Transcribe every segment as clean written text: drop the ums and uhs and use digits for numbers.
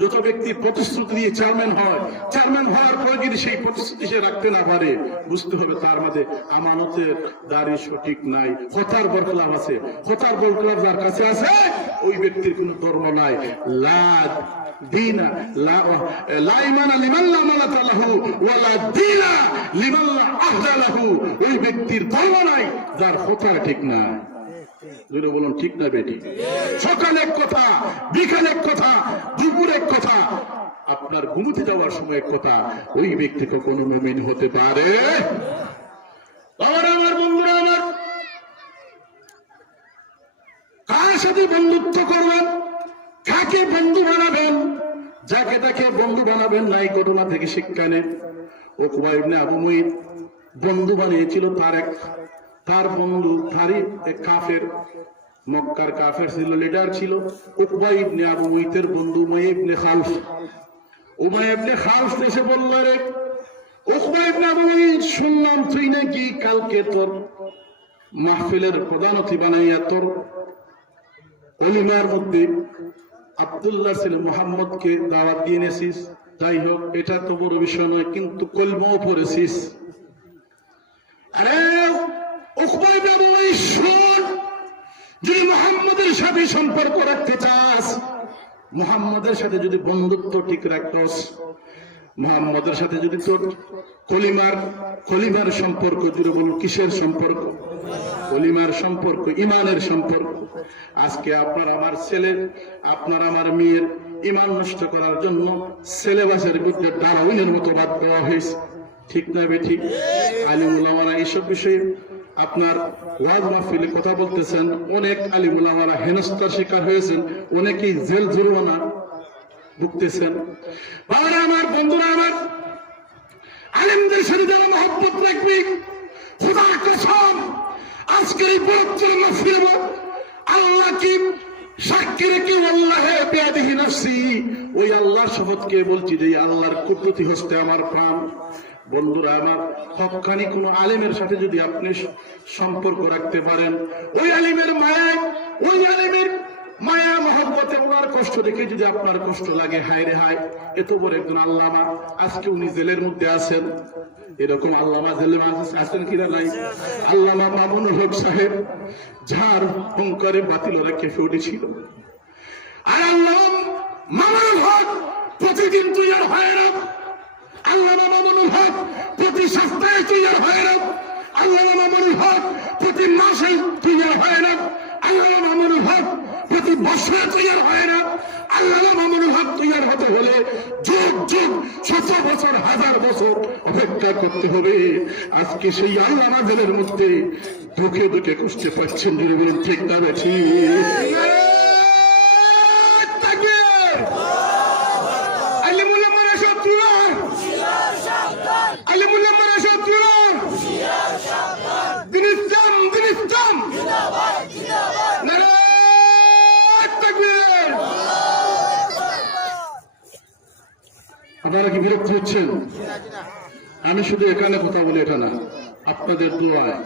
যত ব্যক্তি প্রতিশ্রুতি দিয়ে চেয়ারম্যান হয়, চেয়ারম্যান হওয়ার পরে যদি সেই প্রতিশ্রুতি সে রাখতে না পারে, বুঝতে হবে তার মাঝে আমানতের দাঁড়ি সঠিক নাই, হতার বরকলাভ আছে। হতার বরকলাভ যার কাছে আছে ওই ব্যক্তির কোন ধর্ম নাই। লাদ দীনা লা ঈমানা লিমান লা আমানাতা লাহু ওয়া লা দীনা লিমান লা আহদা লাহু। ওই ব্যক্তির ধর্ম নাই যার হতার ঠিক না। যদি বলুন ঠিক না বেটি? সকালে এক কথা, বিকালে এক কথা, দুপুরে এক কথা, আপনার ঘুমোতে যাওয়ার সময় এক কথা, ওই ব্যক্তি কখনো মুমিন হতে পারে? আমার বন্ধুরা, আমার কার সাথে বন্ধুত্ব করবেন, কাকে বন্ধু বানাবেন, যাকে তাকে বন্ধু বানাবেন না, এই ঘটনা থেকে শিক্ষা নেন। উকবা ইবনে আবু মুইত বন্ধু বানিয়েছিল তার বন্ধু তারই এক কাফের, মক্কার কাফের ছিল, লিডার ছিল। উকবা ইবনে আবু মুইতের বন্ধু উমাইয়া ইবনে খালফ। উমাইয়া ইবনে খালফ এসে বলল, রে উকবা ইবনে আবু মুইত, শুনলাম তুই নাকি কালকে তোর মাহফিলের প্রধান অতিথি বানাইয়া তোর অলিমার মধ্যে আব্দুল্লাহ ছিল মুহাম্মদকে দাওয়াত দিয়ে এনেছিস। যাই হোক, এটা তো বড় বিষয় নয়, কিন্তু কলমাও পড়েছিস। আরে উকবা ইবনে আবু মুইত, শোন, যদি মুহাম্মদের সাথে সম্পর্ক রাখতে চাস, মুহাম্মদের সাথে যদি বন্ধুত্ব ঠিক রাখতস, মুহাম্মদের সাথে যদি তোর কলিমার সম্পর্ক, যদি বল কিসের সম্পর্ক? কলিমার সম্পর্ক, ইমানের সম্পর্ক। আজকে আপনার আমার ছেলের, আপনার আমার মেয়ের ইমান নষ্ট করার জন্য সিলেবাসের বিরুদ্ধে ডারউইনের মতো বাদ দেওয়া হয়েছে, ঠিক না বেঠিক? আলিম উলামারা এইসব বিষয়ে আপনার ওয়াজ মাহফিলে কথা বলতেছেন, অনেক আলিম উলামারা হেনস্থার শিকার হয়েছেন, অনেকেই জেল জরিমানা ভুগতেছেন। বাবারা আমার, বন্ধুরা আমার, আলিমদের সাথে যারা মহব্বত রাখবে, খোদার কসম আজকের এই পবিত্র মাহফিলে আল্লাহ কি সাক্ষী রেখে, আল্লাহে বিয়াদিহি নাফসি, ওই আল্লাহর শপথকে বলছি যে আল্লাহর কুদরতি হস্তে আমার প্রাণ। বন্ধুরা আমার, হক্কানি কোন আলেমের সাথে যদি আপনি সম্পর্ক রাখতে পারেন, ওই আলিমের মায়ায়, ওই আলিমের মায়া মহব্বতে ওনার কষ্ট দেখে যদি আপনার কষ্ট লাগে, হায় রে হায়, এত বড় একজন আল্লামা, আজকে উনি জেলের মধ্যে আছেন। এরকম আল্লামা জেলে আছেন কিনা নাই? আল্লামা মামুনুল হক সাহেব, যার হুঙ্কারে বাতিলরা কেঁপে উঠেছিল। আর আল্লামা মামুনুল হক প্রতিদিন তৈরি হয় না, আল্লামা মামুনুল হক প্রতি সপ্তাহে তৈরি হয় না, আল্লামা মামুনুল হক প্রতি মাসে তৈরি হয় না, আল্লামা মামুনুল হক প্রতি বছরে তৈরি হয় না। আল্লামা মামুনুল হক তৈরি হতে হলে যুগ যুগ, শত বছর, হাজার বছর অপেক্ষা করতে হবে। আজকে সেই আল্লামা জেলের মধ্যে দুঃখে দুঃখে কষ্টে পাচ্ছেন, যদি বলুন ঠিক না বেঠি? আপনারা কি বিরক্ত হচ্ছেন? আমি শুধু এখানে কথা বলি, এটা না, আপনাদের দোয়ায়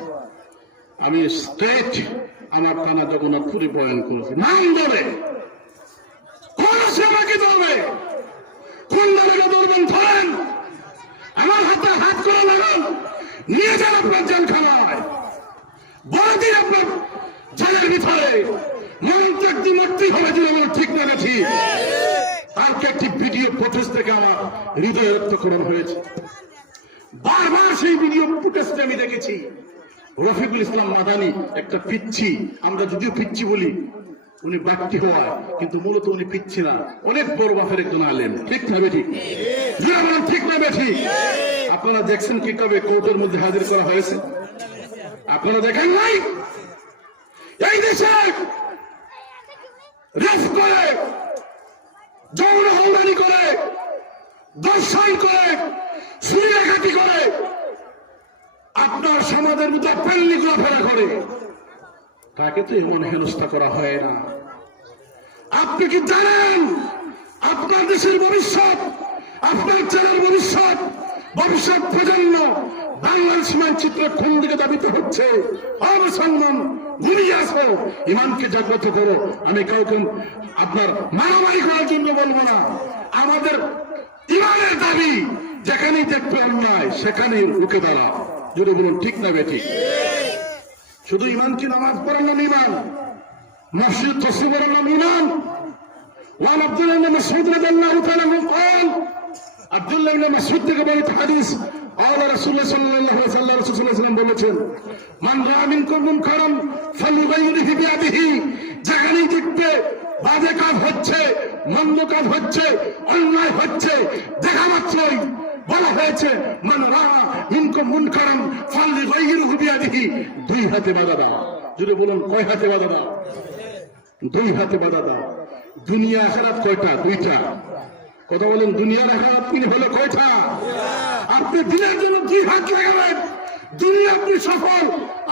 আমি স্টেট আমার থানা জগন্নাথপুরে বয়ান করেছি, নাম ধরে কোন আছে আমাকে ধরবে, কোন দলকে ধরবেন ধরেন, আমার হাতে হাত করে লাগান, নিয়ে যান আপনার জেলখানায়, বলে দিন আপনার জেলের ভিতরে মন্ত্র একটি মূর্তি হবে, যদি আমার ঠিক না ঠিক। তারকে একটি ভিডিও ফুটেজ থেকে আমার হৃদয় রক্তকরণ হয়েছে। বারবার সেই ভিডিও ফুটেজটা আমি দেখেছি। রফিকুল ইসলাম মাদানী, একটা পিচ্ছি, আমরা যদিও পিচ্ছি বলি, উনি বাক্তি হওয়ায়, কিন্তু মূলত উনি পিচ্ছি না, অনেক বড় বাপের একজন আলেম, ঠিক না বেঠিক? ঠিক না বেঠিক? আপনারা দেখছেন কিভাবে কোর্টের মধ্যে হাজির করা হয়েছে? আপনারা দেখেন নাই? এই দেশে রেপ করে, যৌন হয়রানি করে, দর্শন করে, চুরি ডাকাতি করে, আপনার সমাজের মধ্যে পেল্লি ঘোরাফেরা করে, তাকে তো এমন হেনস্থা করা হয় না। আপনি কি জানেন আপনার দেশের ভবিষ্যৎ, আপনার ছেলের ভবিষ্যৎ, ভবিষ্যৎ প্রজন্ম বাংলাদেশ মানচিত্র কোন দিকে দাবিত হচ্ছে। মুসলমান ঘুমিয়ে আসো, ইমানকে জাগ্রত করো। আমি কাউকে আপনার মারামারি করার জন্য বলবো না। আমাদের ইমানের দাবি, যেখানেই দেখবে অন্যায় সেখানেই রুখে দাঁড়াও। যদি বলুন ঠিক না বেঠিক? শুধু ইমান কি নামাজ পড়ার নাম ইমান? মসজিদ তসবিহের নাম ইমান? ওয়ান আব্দুল্লাহ ইবনে মাসউদ রাদিয়াল্লাহু তাআলা قال আব্দুল্লাহ ইবনে মাসউদ থেকে বর্ণিত হাদিস, আল্লাহ রাসূলুল্লাহ সাল্লাল্লাহু আলাইহি ওয়াসাল্লাম বলেছেন, মান রাআ মিনকুম মুনকারান ফালইউগাইরিহি বিয়াদিহি। যেখানেই দেখবে বাজে কাজ হচ্ছে, মন্দ কাজ হচ্ছে, অন্যায় হচ্ছে, দেখা মাত্রই বলা হয়েছে মান রাআ মিনকুম মুনকারান ফালইউগাইরিহি বিয়াদিহি, দুই হাতে বাধা দাও। যদি বলুন কয় হাতে বাধা দাও? দুই হাতে বাধা দাও। দুনিয়া আখিরাত কয়টা? দুইটা। কথা বলেন, দুনিয়ার আখিরাত তিন হলো কয়টা? আপনি দিনের জন্য দুই হাত লাগাবেন, দুনিয়া আপনি সফল,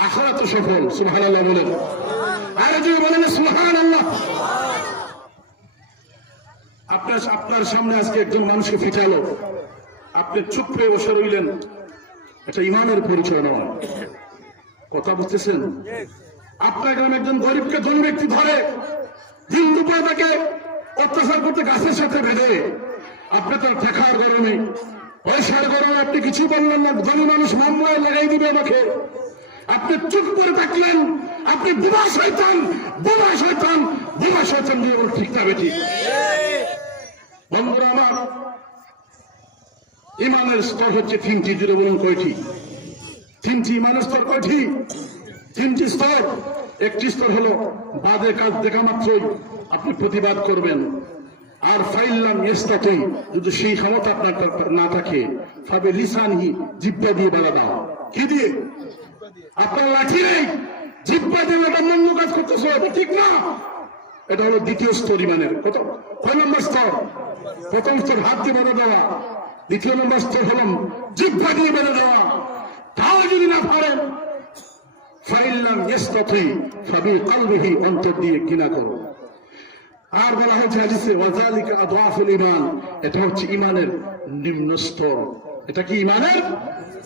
আখিরাত সফল। সুবহানাল্লাহ বলেন। আর যদি বলেন সুবহানাল্লাহ। আপনার সামনে আজকে একজন মানুষকে ফিটালো, আপনি চুপ করে বসে রইলেন, এটা ইমানের পরিচয় নয়। কথা বুঝতেছেন? আপনার গ্রামে একজন গরিবকে ধনী ব্যক্তি ধরে দিন দুপুরে তাকে অত্যাচার করতে গাছের সাথে বেঁধে, আপনি তার ঠেকার গরমে, পয়সার গরমে আপনি কিছু বললেন না। ধনী মানুষ মামলায় লাগাই দিবে আমাকে, আপনি চুপ করে থাকলেন। আপনি বোবা শয়তান, বোবা শয়তান, বোবা শয়তান দিয়ে বল ঠিক না বেঠিক? বন্ধুরা আমার, ইমানের স্তর হচ্ছে তিনটি। জুড়ে বলুন কয়টি? তিনটি। ইমানের স্তর কয়টি? তিনটি স্তর। একটি স্তর হলো বাজে কাজ দেখা মাত্রই আপনি প্রতিবাদ করবেন। আর ফাইল্লাম ইস্তাতুই, যদি সেই ক্ষমতা আপনার না থাকে, ফাবে লিসানহি, জিহ্বা দিয়ে বাধা দাও। কি দিয়ে? আপনার লাঠি নেই, জিহ্বা দিয়ে একটা মন্দ কাজ করতেছে, এটা ঠিক না। এটা হলো দ্বিতীয় স্তর ইমানের। কত? কয় নম্বর স্তর? প্রথম স্তর হাত দিয়ে বাধা দেওয়া, দ্বিতীয় নম্বর স্তর হল জিহ্বা দিয়ে বেঁধে দেওয়া। তাও যদি না পারেন, ফাইল্লাম ইস্তাতুই ফাবি কলবিহি, অন্তর দিয়ে ঘৃণা করো। আর বলা হয়েছে হাদিসে, ওয়াযালিকা আদওয়াফুল ঈমান, এটা হচ্ছে ঈমানের নিম্ন স্তর। এটা কি? ঈমানের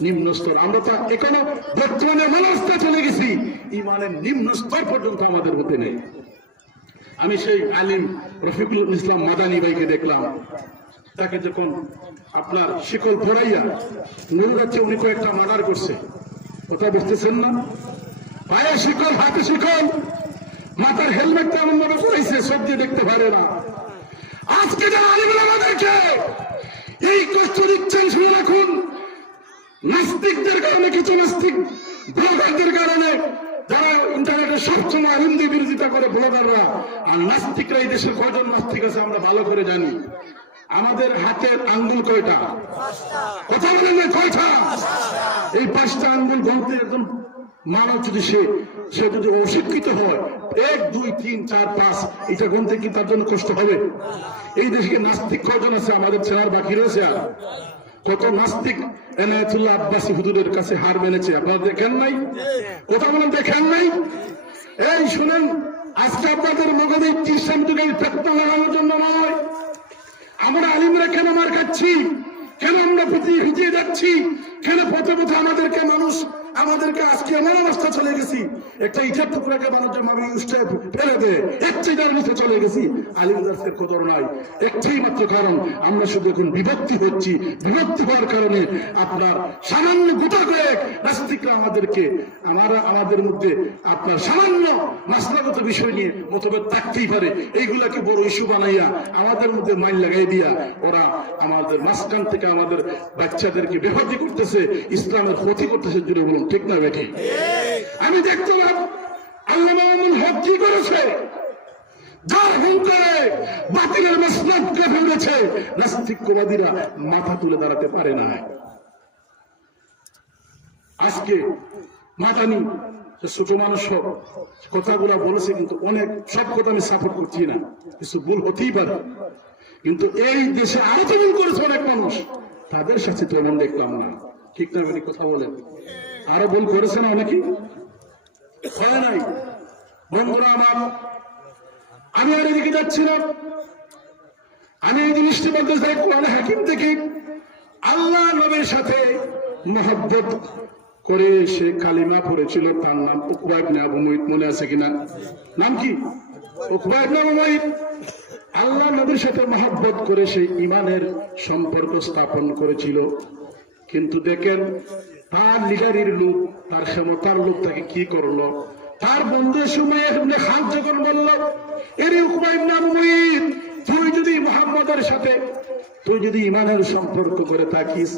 নিম্ন স্তর। আমরা তো এখনো বর্তমানে মানুষটা চলে গেছি, ঈমানের নিম্ন স্তর পর্যন্ত আমাদের মধ্যে নেই। আমি সেই আলিম রফিকুল ইসলাম মাদানী ভাইকে দেখলাম, তাকে যখন আপনার শিকল পড়াইয়া নুরুল যাচ্ছে, উনি কয়েকটা মার্ডার করছে। কথা বুঝতেছেন না? পায়ে শিকল, হাতে শিকল, মাথার হেলমেটটা এমন ভাবে পড়াইছে সব দিয়ে দেখতে পারে না। আজকে যারা আলিমুল আমাদেরকে এই কষ্ট দিচ্ছেন, শুনে রাখুন, নাস্তিকদের কারণে, কিছু নাস্তিক ব্লগারদের কারণে, যারা ইন্টারনেটে সবসময় হিন্দি বিরোধিতা করে ব্লগাররা, আর নাস্তিকরা এই দেশের কয়জন নাস্তিক আছে আমরা ভালো করে জানি। আমাদের হাতের আঙ্গুল কয়টা? কথা বলেন না, কয়টা? এই 5টা আঙ্গুল গণতে একজন মানব যদি সে যদি অশিক্ষিত হয়, 1 2 3 4 5 এটা গণতে কি তার জন্য কষ্ট হবে? এই দেশে নাস্তিক কয়জন আছে আমাদের চেনার বাকি রয়েছে? আর কত নাস্তিক এনায়েতুল্লাহ আব্বাসী হুজুরের কাছে হার মেনেছে, আপনারা দেখেন নাই? কথা বলেন, দেখেন নাই? এই শুনেন, আজকে আপনাদের মগজে ইসলামীদের ফেতনা লাগানোর জন্য নয়। আমরা আলিমরা কেন মার খাচ্ছি? কেন আমরা ভিজিয়ে যাচ্ছি? কেন পথে পথে আমাদেরকে মানুষ, আমাদেরকে আজকে এমন অবস্থা চলে গেছি, একটা ইটার টুকরাকে মানুষের মামি উষ্ঠে ফেলে দেয়, একটাই যার নিচে চলে গেছি। আলিমদের কদর নাই, একটাই মাত্র কারণ, আমরা শুধু এখন বিভক্তি হচ্ছি। বিভক্তি হওয়ার কারণে আপনার সামান্য গোটা কয়েক নাস্তিকরা আমাদের মধ্যে আপনার সামান্য মাসলাগত বিষয় নিয়ে মতভেদ থাকতেই পারে, এইগুলাকে বড় ইস্যু বানাইয়া আমাদের মধ্যে মাইল লাগাই দিয়া ওরা আমাদের মাঝখান থেকে আমাদের বাচ্চাদেরকে বেহতি করতেছে, ইসলামের ক্ষতি করতেছে। জুড়ে বলুন ঠিক না বেঠি? আমি দেখতে পাব আল্লামা মামুনুল হক কি করেছে, যার হুঙ্কারে বাতিলের মাসলাককে ফেলেছে, নাস্তিকবাদীরা মাথা তুলে দাঁড়াতে পারে না। আজকে মাদানী ছোট মানুষ কথাগুলো বলেছে, কিন্তু অনেক সব কথা আমি সাপোর্ট করছি না, কিছু ভুল হতেই পারে, কিন্তু এই দেশে আরো তো ভুল করেছে অনেক মানুষ, তাদের সাথে তো এমন দেখলাম না। ঠিক না বেঠিক? কথা বলেন, আরো ভুল করেছে না অনেকেই? হয় নাই? বন্ধুরা আমার, আমি আর এদিকে যাচ্ছি না, আমি এই জিনিসটি বলতে চাই, কোরআন হাকিম থেকে আল্লাহ নবীর সাথে মহব্বত করে সে কালিমা পড়েছিল, তার নাম উকবা ইবনে আবু মুইত। মনে আছে কিনা? নাম কি? উকবা ইবনে আবু মুইত। আল্লাহ নবীর সাথে মহব্বত করে সে ইমানের সম্পর্ক স্থাপন করেছিল। কিন্তু দেখেন তার লিডারির লোক, তার ক্ষমতার লোক তাকে কি করলো? তার বন্ধু সুমাইয়া ইবনে খালদ যখন বলল, এরে উকবা ইবনে আবু মুইত, তুই যদি মুহাম্মদের সাথে তুই যদি ইমানের সম্পর্ক করে থাকিস,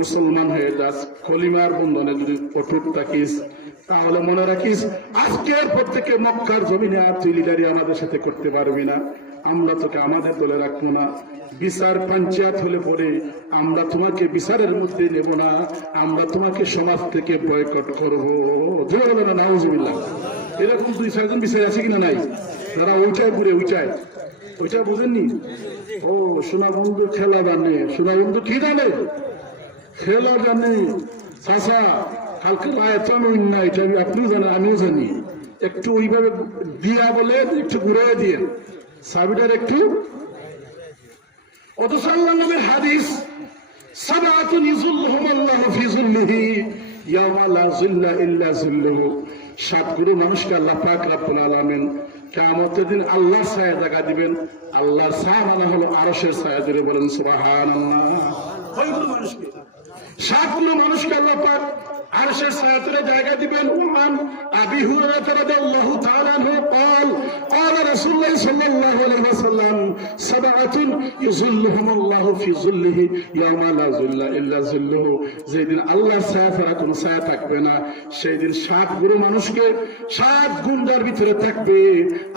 মুসলমান হয়ে যাস, কলিমার বন্ধনে যদি অটুট থাকিস, তাহলে মনে রাখিস আজকের পর থেকে মক্কার জমিনে আর তুই লিডারি আমাদের সাথে করতে পারবি না। আমরা তোকে আমাদের দলে রাখবো না। বিচার পঞ্চায়েত হলে পরে আমরা তোমাকে বিচারের মধ্যে নেব না, আমরা তোমাকে সমাজ থেকে বয়কট করবো। নাউজুবিল্লাহ। এরকম 2-4 জন বিচার আছে কিনা? নাই। তারা ওইটাই ঘুরে ওইটা বুঝেননি? ও সোনা বন্ধু খেলা জানে, সোনা বন্ধু কি জানে? খেলা জানে। চাষা কালকে আয়তন না, এটা আপনিও জানেন, আমিও জানি। একটু ওইভাবে দিয়া বলে একটু ঘুরে দিয়ে সাবিটার একটু। অথচ আল্লাহর নবীর হাদিস, সাবআতুন ইযুল্লুহুমুল্লাহু ফি যিল্লিহি ইয়াওমা লা যিল্লা ইল্লা যিল্লুহু। 7 গুরু মানুষকে আল্লাহ পাক রব্বুল আলামিন কিয়ামতের দিন আল্লাহর ছায়া জায়গা দিবেন। আল্লাহর ছায়া মানে হলো আরশের ছায়া। ধরে বলেন সুবহানাল্লাহ। কয়গুলো মানুষকে? 7 গুলো মানুষকে আল্লাহ পাক আরশের ছায়াতলে জায়গা দিবেন। ওমান আবি হুরায়রা রাদিয়াল্লাহু তাআলা আনহু قال قال رسول الله صلى الله عليه وسلم سبعة يظلهم الله في ظله يوم لا ظل الا ظله। যেদিন আল্লাহর ছায়া ছাড়া কোনো ছায়া থাকবে না, সেই দিন 7 গুরু মানুষকে 7 গুন্ডার ভিতরে থাকবে।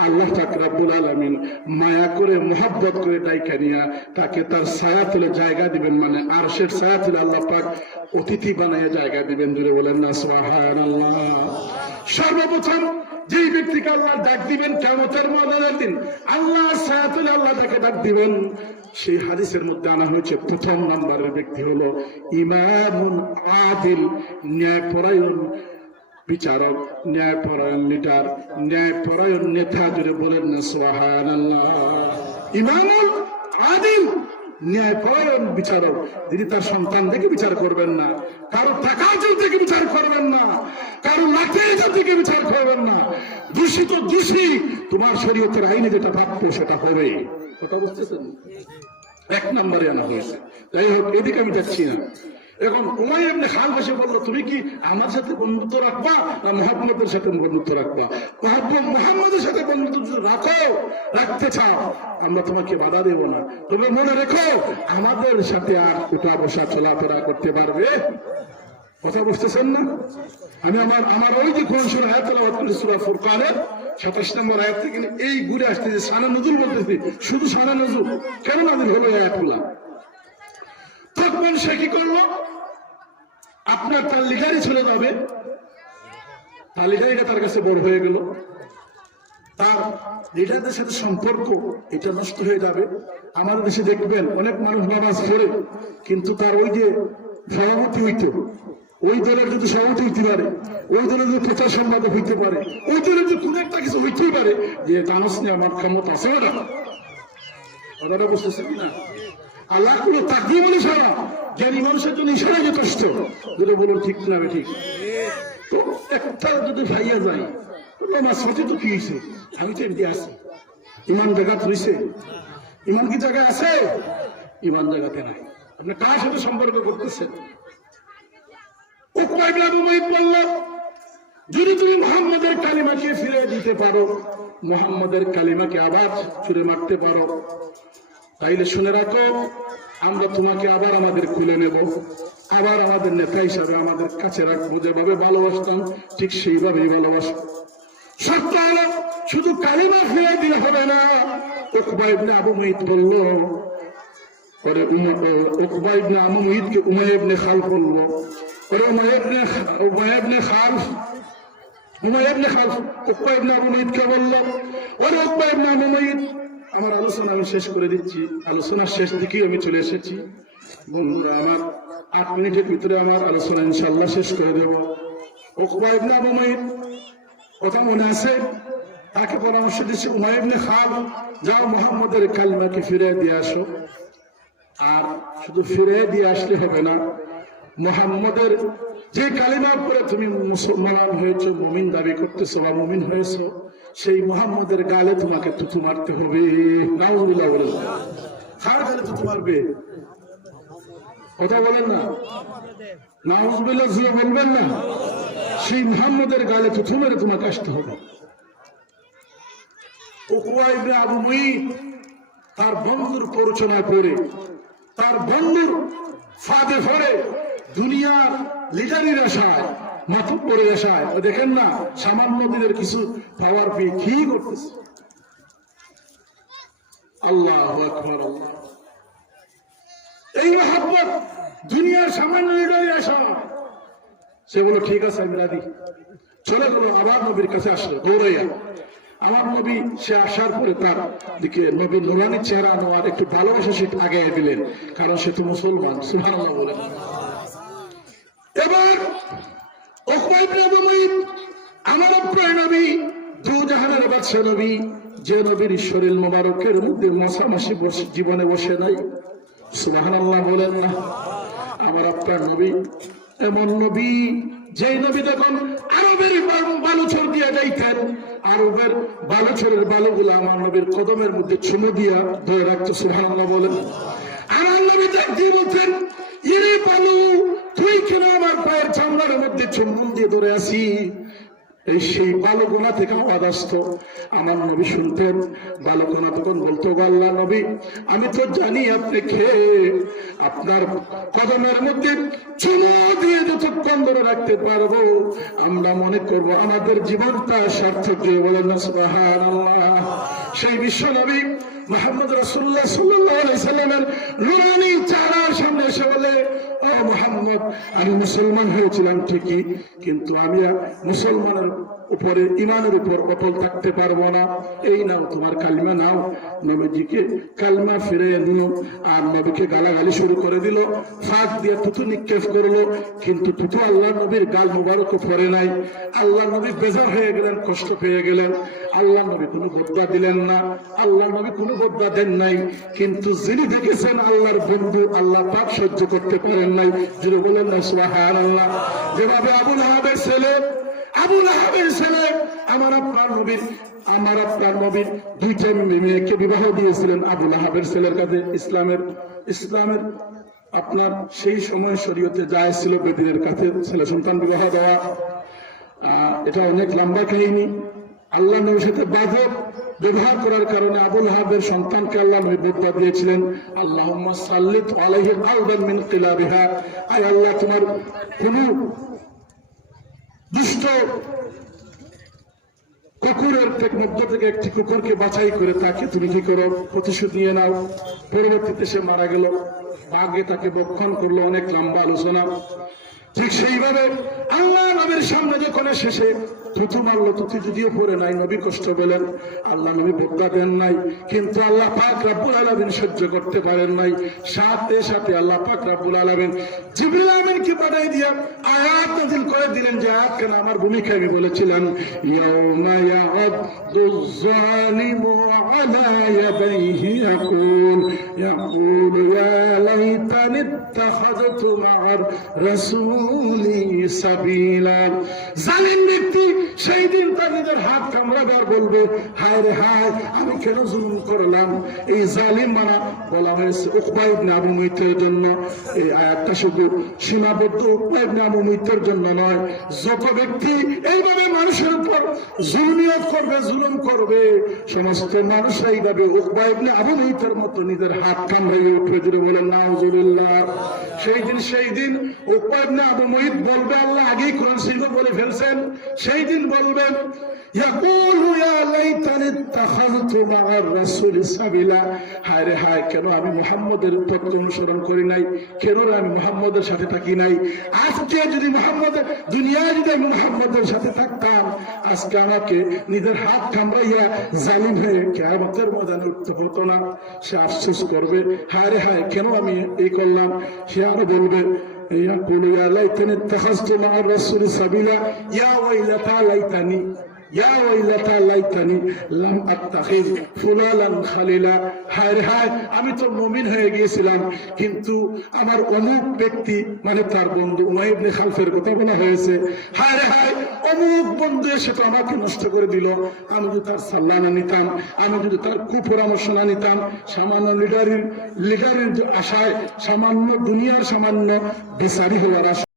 আল্লাহ পাক রব্বুল আলামিন মায়া করে মোহাব্বত করে ডাইকা নিয়া তাকে তার ছায়াতলে জায়গা দিবেন, মানে আরশের ছায়াতলে আল্লাহ পাক অতিথি বানায় জায়গা দিবেন। জুড়ে বলেন না সুবহানাল্লাহ। সর্বপ্রথম যেই ব্যক্তিকে আল্লাহ ডাক দিবেন কিয়ামতের ময়দানের দিন, আল্লাহর ছায়াতলে আল্লাহ তাকে ডাক দিবেন। সেই হাদিসের মধ্যে আনা হয়েছে প্রথম নাম্বারের ব্যক্তি হলো ইমামুন আদিল, ন্যায়পরায়ণ বিচারক, ন্যায়পরায়ণ লিডার, ন্যায়পরায়ণ নেতা। জুড়ে বলেন না সুবহানাল্লাহ। ইমামুল আদিল, ন্যায়পরায়ণ বিচারক, যিনি তার সন্তান দেখে বিচার করবেন না, কারো টাকা থেকে বিচার করবেন না, কারো লাঠি থেকে বিচার করবেন না। দূষিত দোষী, তোমার শরীয়তের আইনে যেটা ভাবতো সেটা হবে। কথা বুঝতেছেন? 1 নম্বরে আনা হয়েছে। যাই হোক, এদিকে আমি যাচ্ছি না। এখন উমাইয়া ইবনে খালদ এসে বলল, তুমি কি আমার সাথে বন্ধুত্ব রাখবা না মুহাম্মদের সাথে বন্ধুত্ব রাখবা? মুহাম্মদের সাথে বন্ধুত্ব রাখো, রাখতে চাও, আমরা তোমাকে বাধা দেব না। তবে মনে রেখো আমাদের সাথে আর উঠা বসা চলাফেরা করতে পারবে। কথা বুঝতেছেন না? আমি আমার ওই যে কোন সূরা আয়াত তেলাওয়াত করেছি, সূরা ফুরকানের 27 নম্বর আয়াত থেকে এই ঘুরে আসতে যে শানে নজুল বলতেছি, শুধু শানে নজুল কেন নাযিল হলো এই আয়াতগুলা? তখন সে কি করলো? আপনার তার লিডারি চলে যাবে, তার লিডারিটা তার কাছে বড় হয়ে গেল, তার লিডারদের সাথে সম্পর্ক এটা নষ্ট হয়ে যাবে। আমাদের দেশে দেখবেন অনেক মানুষ নামাজ পড়ে, কিন্তু তার ওই যে সভাপতি হইতো, ওই দলের যদি সভাপতি হইতে পারে, ওই দলের যদি প্রচার সম্পাদক হইতে পারে, ওই দলের যদি কোন একটা কিছু হইতেই পারে, যে জানোস নিয়ে আমার ক্ষমতা আছে ওটা। কথাটা বুঝতেছেন না? আল্লাহ কোনো তাকিয়ে বলে সারা জ্ঞানী মানুষের জন্য ইশারা যথেষ্ট। যেটা বলুন ঠিক না? ঠিক। তো একটা যদি ভাইয়া যায়, আমার সাথে তো কি হয়েছে, আমি তো এমনি আছি, ইমান জায়গা হয়েছে, ইমান কি জায়গায় আছে? ইমান জায়গাতে নাই। আপনি কার সাথে সম্পর্ক করতেছেন? উকবা ইবনে আবু মুইত বলল, যদি তুমি মুহাম্মদের কালিমাকে ফিরে দিতে পারো, মুহাম্মদের কালিমাকে আবার ছুঁড়ে মারতে পারো, তাইলে শুনে রাখো আমরা তোমাকে আবার আমাদের খুলে নেব, আবার আমাদের নেতা হিসাবে আমাদের কাছে রাখবো। যেভাবে ভালোবাসতাম ঠিক সেইভাবেই ভালোবাসবো। সত্য হলো শুধু কালিমা ফিরে দিলে হবে না। উকবা ইবনে আবু মুইত বলল, পরে উকবা ইবনে আবু মুইতকে উমাইয়া ইবনে খালদ বলল, পরে উমাইয়া ইবনে খালদ উকবা ইবনে আবু মুইতকে বলল, ওরে উকবা ইবনে আবু মুইত, আমার আলোচনা আমি শেষ করে দিচ্ছি। আলোচনার শেষ দিকেই আমি চলে এসেছি। বন্ধুরা আমার 8 মিনিটের ভিতরে আমার আলোচনা ইনশাআল্লাহ শেষ করে দেব। উকবা ইবনে আবু মুইত কথা মনে আছে? তাকে পরামর্শ দিচ্ছে উমাইয়া ইবনে খালদ, যাও মুহাম্মদের কালিমাকে ফিরে দিয়ে আসো। আর শুধু ফিরে দিয়ে আসলে হবে না, মুহাম্মদের যে কালিমা পড়ে তুমি মুসলমান হয়েছো, মুমিন দাবি করতেছো বা মুমিন হয়েছো, সেই মুহাম্মদের গালে তোমাকে থুতু মারতে হবে। নাউজুবিল্লাহ বলেন। কার গালে থুতু মারবে? কথা বলেন না, নাউজুবিল্লাহ বলবেন না। সেই মুহাম্মদের গালে থুতু মেরে তোমাকে আসতে হবে। উকবা ইবনে আবু মুঈত তার বন্ধুর প্ররোচনায় পড়ে, তার বন্ধুর ফাঁদে পড়ে, দুনিয়ার লিডারির আশায়, মাতব্বরের আশায়, দেখেন না সামান্য দিনের কিছু পাওয়ার পেয়ে কি করতেছে। আল্লাহু আকবার। আল্লাহ, এই মহব্বত দুনিয়ার সামান্য লিডারির আশা। সে বলো ঠিক আছে আমি রাজি, চলে গেল। আবার নবীর কাছে আসলো দৌড়াইয়া। আমার নবী সে আসার পরে তার দিকে নবীর নুরানি চেহারা আনোয়ার একটু ভালোবাসা সে আগে দিলেন, কারণ সে তো মুসলমান। সুবহানাল্লাহ বলেন। এবার উকবা ইবনে আবু মুঈত আমার প্রিয় নবী, দুজাহানের বাদশা নবী, যে নবীর শরীর মোবারকের মধ্যে মশামাছি জীবনে বসে নাই। সুবহানাল্লাহ বলেন না। আমার আপনার নবী এমন নবী, যে নবী দেখুন আরবের বালুচর দিয়ে যাইতেন, আরবের বালুচরের বালুগুলো আমার নবীর কদমের মধ্যে চুমু দিয়া ধরে রাখতো। সুবহানাল্লাহ বলেন। আমার নবী দেখতে বলতেন, ইরে বালু তুই কেন আমার পায়ের চামড়ার মধ্যে চুম্বন দিয়ে ধরে আসি? এই সেই বালুকোনা থেকে আওয়াজ আসতো, আমার নবী শুনতেন। বালুকোনা তখন বলতো, আল্লাহ নবী আমি তো জানি আপনি খেয়ে আপনার কদমের মধ্যে চুমো দিয়ে যতক্ষণ ধরে রাখতে পারবো আমরা মনে করব আমাদের জীবনটা সার্থক। বলেন না সুবহানাল্লাহ। সেই বিশ্ব নবী মুহাম্মদ রাসূলুল্লাহ সাল্লাল্লাহু আলাইহি সাল্লামের নুরানি চেহারার সামনে এসে বলে, ও মুহাম্মদ আমি মুসলমান হয়েছিলাম ঠিকই, কিন্তু আমি মুসলমানের উপরে ইমানের উপর অটল থাকতে পারবো না। এই নাও তোমার কালিমা নাও। নবীজিকে কালিমা ফিরিয়ে দিল, আর নবীকে গালাগালি শুরু করে দিল, ফাঁক দিয়ে থুতু নিক্ষেপ করলো। কিন্তু থুতু আল্লাহ নবীর গাল মুবারক পড়ে নাই। আল্লাহ নবী বেজার হয়ে গেলেন, কষ্ট পেয়ে গেলেন। আল্লাহ নবী কোনো বদয়া দিলেন না, আল্লাহ নবী কোনো বদয়া দেন নাই। কিন্তু যিনি দেখেছেন আল্লাহর বন্ধু, আল্লাহ পাক সহ্য করতে পারেন নাই। যিনি বলেন না সুবহানাল্লাহ। যেভাবে আবু লাহাবের ছেলে আমার আপনার নবীর দুইটা মেয়েকে বিবাহ দিয়েছিলেন আবু লাহাবের ছেলের কাছে। ইসলামের আপনার সেই সময় শরীয়তে জায়েজ ছিল বেদিনের কাছে ছেলে সন্তান বিবাহ দেওয়া। এটা অনেক লম্বা কাহিনী। আল্লাহ নবীর সাথে বাধক ব্যবহার করার কারণে আবু লাহাবের সন্তানকে আল্লাহ নবী বদয়া দিয়েছিলেন, আল্লাহুম্মা সাল্লিত আলাইহি আউদান মিন কিলাবিহা। আয় আল্লাহ, তোমার কোন দুষ্ট কুকুরের মধ্য থেকে একটি কুকুরকে বাছাই করে তাকে তুমি কি করো, প্রতিশোধ নিয়ে নাও। পরবর্তীতে সে মারা গেল, বাঘে তাকে বক্ষণ করলো। অনেক লম্বা আলোচনা। ঠিক সেইভাবে আল্লাহ নবীর সামনে যখন শেষে থুতু মারলো, থুতু যদিও পড়ে নাই, নবী কষ্ট পেলেন, আল্লাহ নবী বদয়া দেন নাই। কিন্তু আল্লাহ পাক রব্বুল আলামিন সহ্য করতে পারেন নাই। সাথে সাথে আল্লাহ পাক রব্বুল আলামিন জিবরিল আমিনকে পাঠিয়ে দিয়া আয়াত নাযিল করে দিলেন, যে আয়াত কেন আমার ভূমিকা আমি বলেছিলাম, ইয়াউমা ইয়া'আদুয যালিমু আলা ইয়াদাইহি ইয়াকুলু ইয়া লাইতানি ইত্তাখাযতু মা'আর রাসূলি সাবিলা। জালিম ব্যক্তি সেই দিন তার নিজের হাত কামড়াবে আর বলবে, হায় রে হায়, আমি কেন জুলুম করলাম। এই জালিম মানা বলা হয়েছে উকবা ইবনে আবু মুঈতের জন্য। এই আয়াতটা শুধু সীমাবদ্ধ উকবা ইবনে আবু মুঈতের জন্য নয়, যত ব্যক্তি এইভাবে মানুষের উপর জুলমিয়ত করবে, জুলুম করবে, সমস্ত মানুষ এইভাবে উকবা ইবনে আবু মুঈতের মতো নিজের হাত কামড়াইয়ে উঠবে। জুড়ে বলেন নাউজুবিল্লাহ। সেই দিন উকবা ইবনে আবু মুঈত বলবে, আল্লাহ আগেই কোরআন শরীফে বলে ফেলছেন, সেই দিন বলবেন, ইয়াকুলু ইয়া লাইতানি ইত্তাখাযতু মা'আর রাসূলি সাবিলা। হায় রে হায়, কেন আমি মুহাম্মদের তত্ত্ব অনুসরণ করি নাই, কেন আমি মুহাম্মদের সাথে থাকি নাই। আজকে যদি দুনিয়ায় যদি আমি মুহাম্মদের সাথে থাকতাম, আজকে আমাকে নিজের হাত কামড়াইয়া জালিম হয়ে কিয়ামতের ময়দানে উঠতে হতো না। সে আফসোস করবে, হায় রে হায়, কেন আমি এই করলাম। সে আরো বলবে, ইয়াকুলু ইয়া লাইতানি ইত্তাখাযতু মা'আর রাসূলি সাবিলা, ইয়া ওয়াইলাতা লাইতানি ইয়া ওয়াইলাতা লাইতানি লাম আত্তাখিজ ফুলালান খালিলা, হায় হায় আমি তো মুমিন হয়ে গিয়েছিলাম, কিন্তু আমার অমুক ব্যক্তি মানে তার বন্ধু উমাইয়া ইবনে খালফের কথা বলা হয়েছে, হায় হায় অমুক বন্ধু এসে তো আমাকে নষ্ট করে দিল। আমি যদি তার সাল্লাহ না নিতাম, আমি যদি তার কুপরামর্শ না নিতাম, সামান্য লিডারের আশায়, সামান্য দুনিয়ার সামান্য বিচারী হওয়ার আশায়